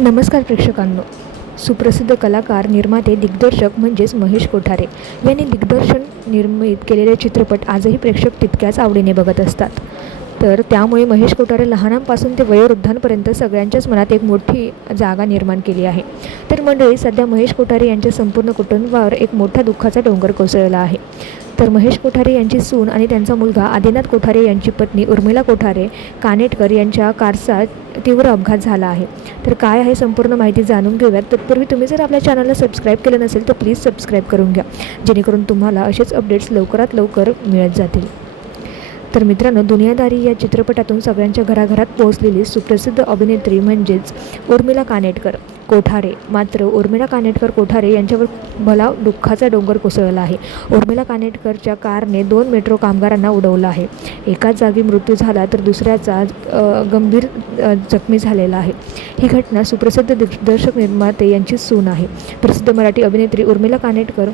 नमस्कार प्रेक्षकांनो. सुप्रसिद्ध कलाकार निर्माते दिग्दर्शक म्हणजेच महेश कोठारे यांनी दिग्दर्शन निर्मित केलेले चित्रपट आजही प्रेक्षक तितक्याच आवडीने बघत असतात. तर त्यामुळे महेश कोठारे लहानांपासून ते वयोवृद्धांपर्यंत सगळ्यांच्याच मनात एक मोठी जागा निर्माण केली आहे. तर मंडळी सध्या महेश कोठारे यांच्या संपूर्ण कुटुंबावर एक मोठा दुःखाचा डोंगर कोसळला आहे. तर महेश कोठारे यांची सून आणि त्यांचा मुलगा आदिनाथ कोठारे यांची पत्नी उर्मिला कोठारे कानेटकर यांच्या कारचा तीव्र अपघात झाला आहे. तर काय आहे संपूर्ण माहिती जाणून घेऊयात. तत्पूर्वी तुम्ही जर आपल्या चॅनलला सबस्क्राईब केलं नसेल तर प्लीज सबस्क्राईब करून घ्या. जेणेकरून तुम्हाला असेच अपडेट्स लवकरात लवकर मिळत जातील. तर मित्रांनो दुनियादारी या चित्रपटातून सगळ्यांच्या घराघरात पोहोचलेली सुप्रसिद्ध अभिनेत्री म्हणजेच उर्मिला कानेटकर. कोठारे. मात्र उर्मिला कानेटकर कोठारे यांच्यावर भला दुःखाचा डोंगर कोसळला आहे. उर्मिला कानेटकरच्या कारने दोन मेट्रो कामगारांना उडवलं आहे. एकाच जागी मृत्यू झाला तर दुसऱ्याचा गंभीर जखमी झालेला आहे. ही घटना सुप्रसिद्ध दिग्दर्शक निर्माते यांची सून आहे. प्रसिद्ध मराठी अभिनेत्री उर्मिला कानेटकर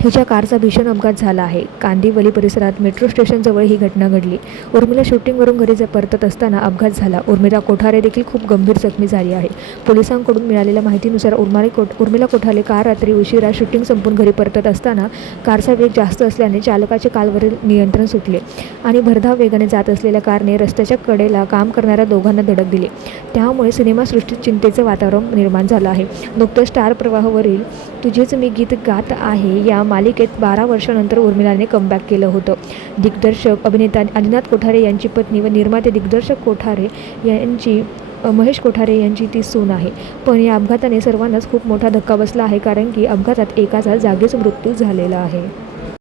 हिच्या कारचा भीषण अपघात झाला आहे. कांदिवली परिसरात मेट्रो स्टेशनजवळ ही घटना घडली. उर्मिला शूटिंगवरून घरी परतत असताना अपघात झाला. उर्मिला कोठारे देखील खूप गंभीर जखमी झाली आहे. पोलिसांकडून मिळालेल्या माहितीनुसार उर्माले कोट उर्मिला कोठारे कार रात्री उशिरा शूटिंग संपून घरी परतत असताना कारचा वेग जास्त असल्याने चालकाचे कालवरील नियंत्रण सुटले आणि भरधाव वेगाने जात असलेल्या कारने रस्त्याच्या कडेला काम करणाऱ्या दोघांना धडक दिली. त्यामुळे सिनेमासृष्टीत चिंतेचं वातावरण निर्माण झालं आहे. नुकतं स्टार प्रवाहावरील तुझेच मी गीत गात आहे या मालिकेत बारा वर्षानंतर उर्मिलाने कमबॅक केलं होतं. दिग्दर्शक अभिनेता आदिनाथ कोठारे यांची पत्नी व निर्माते दिग्दर्शक कोठारे यांची महेश कोठारे यांची ती सून आहे. पण या अपघाताने सर्वांनाच खूप मोठा धक्का बसला आहे कारण की अपघातात एकाचा जागीच मृत्यू झालेला आहे.